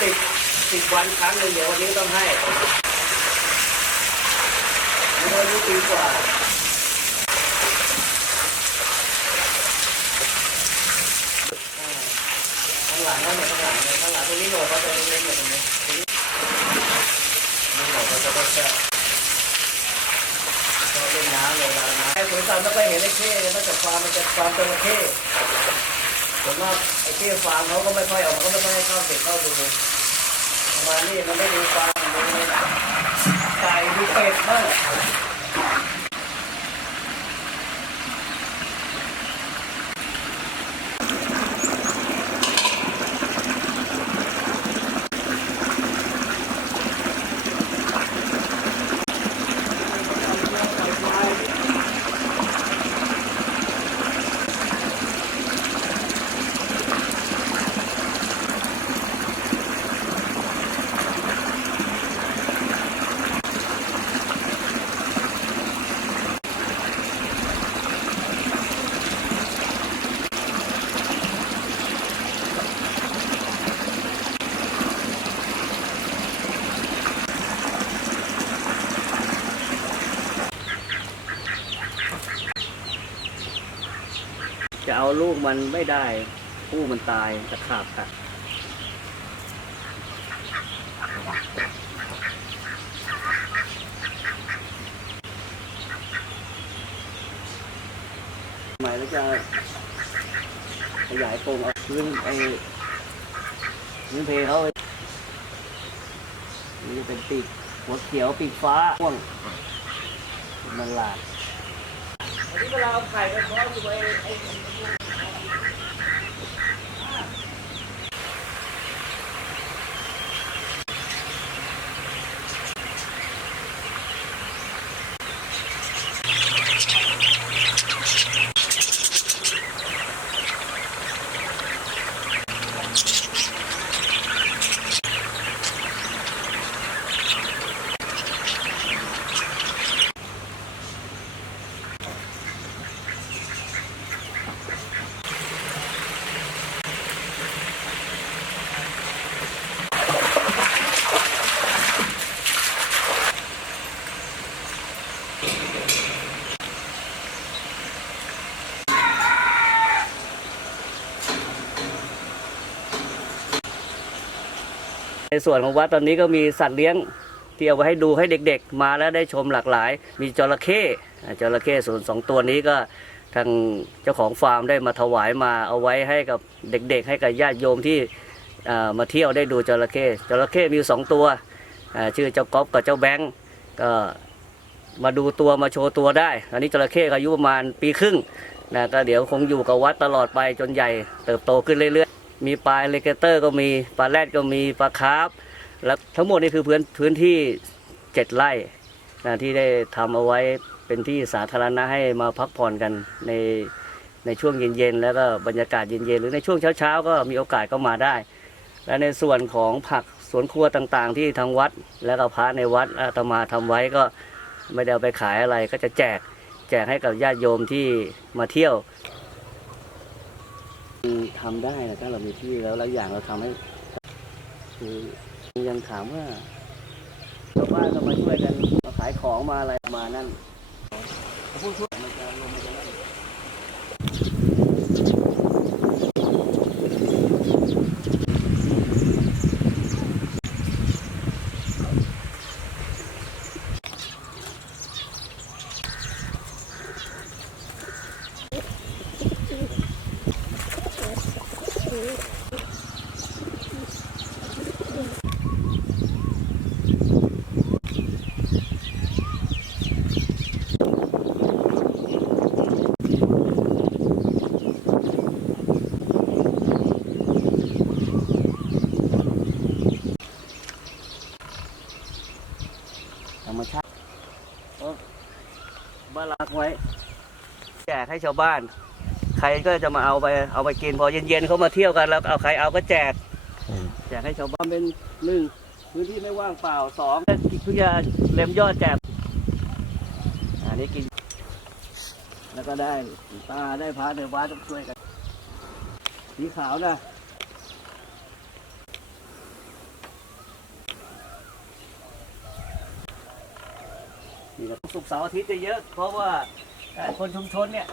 สิบสิบวันครั้งหนึ่งเดี๋ยววันนี้ต้องให้แล้วก็อายุปีกว่าข้างหลังนั่นเนี่ยข้างหลังเนี่ยข้างหลังตรงนี้โหนกเขาจะเล็กๆเนี่ยตรงนี้ตรงนี้นี่โหนกเขาจะแซ่บๆชอบเล่นน้ำเลยนะน้ำไอ้สวนสัตว์ไม่ค่อยเห็นไอ้เข้เลยนอกจากฟามมันจะฟามจระเข้ ส่วนมากไอ้ที่ฟางเขาก็ไม่ค่อยออกเขาไม่ค่อยให้เข้าเด็กเข้าดูมานี่มันไม่ดูฟางดูไก่ดูเป็ดบ้าง เอาลูกมันไม่ได้ผู้มันตายตะขาบกัดหมายแล้วจะขยายโครงเอาพื้นไอ้พื้นเพเขานี่เป็นปีกหัวเขียวปีกฟ้าม่วงมันหลาด นนี้เวลาเอาไข่ไปทอดอยู่ไอ้ ส่วนของวัดตอนนี้ก็มีสัตว์เลี้ยงที่เอาไว้ให้ดูให้เด็กๆ มาแล้วได้ชมหลากหลาย มีจระเข้จระเข้ส่วนสองตัวนี้ก็ทางเจ้าของฟาร์มได้มาถวายมาเอาไว้ให้กับเด็กๆ ให้กับญาติโยมที่มาเที่ยวได้ดูจระเข้จระเข้มีสองตัวชื่อเจ้าก๊อฟกับเจ้าแบงก์ก็มาดูตัวมาโชว์ตัวได้ อันนี้จระเข้ก็อายุประมาณปีครึ่งนะก็เดี๋ยวคงอยู่กับวัดตลอดไปจนใหญ่เติบโตขึ้นเรื่อยๆ มีปลาเลเกเตอร์ก็มีปลาแรดก็มีปลาคาร์ฟแล้วทั้งหมดนี่คือพื้นพื้นที่เจ็ดไร่นะที่ได้ทำเอาไว้เป็นที่สาธารณะให้มาพักผ่อนกันในในช่วงเย็นๆแล้วก็บรรยากาศเย็นๆหรือในช่วงเช้าๆก็มีโอกาสก็มาได้ และในส่วนของผักสวนครัวต่างๆ ที่ทางวัดและก็พระในวัดอาตมาทำไว้ก็ไม่ได้เอาไปขายอะไรก็จะแจกแจกให้กับญาติโยมที่มาเที่ยว ทำได้นะถ้าเรามีที่แล้วแล้วอย่างเราทำให้ คือยังถามว่าชาวบ้านก็มาช่วยกันมาขายของมาอะไรมานั่นพูด ธรรมชาติบ้านรักไว้ แจกให้ชาวบ้าน ใครก็จะมาเอาไปเอาไปกินพอเย็นๆเขามาเที่ยวกันแล้วเอาใครเอาก็แจกแจกให้ชาวบ้านเป็นหนึ่งพื้นที่ไม่ว่างเปล่าสองเพื่อเล็มยอดแจกอันนี้กิน แล้วก็ได้ตาได้พระในวัดต้องช่วยกันสีขาวนะนี่นะศุกร์เสาร์อาทิตย์จะเยอะ เพราะว่าเอ่อคนชุมชนเนี่ย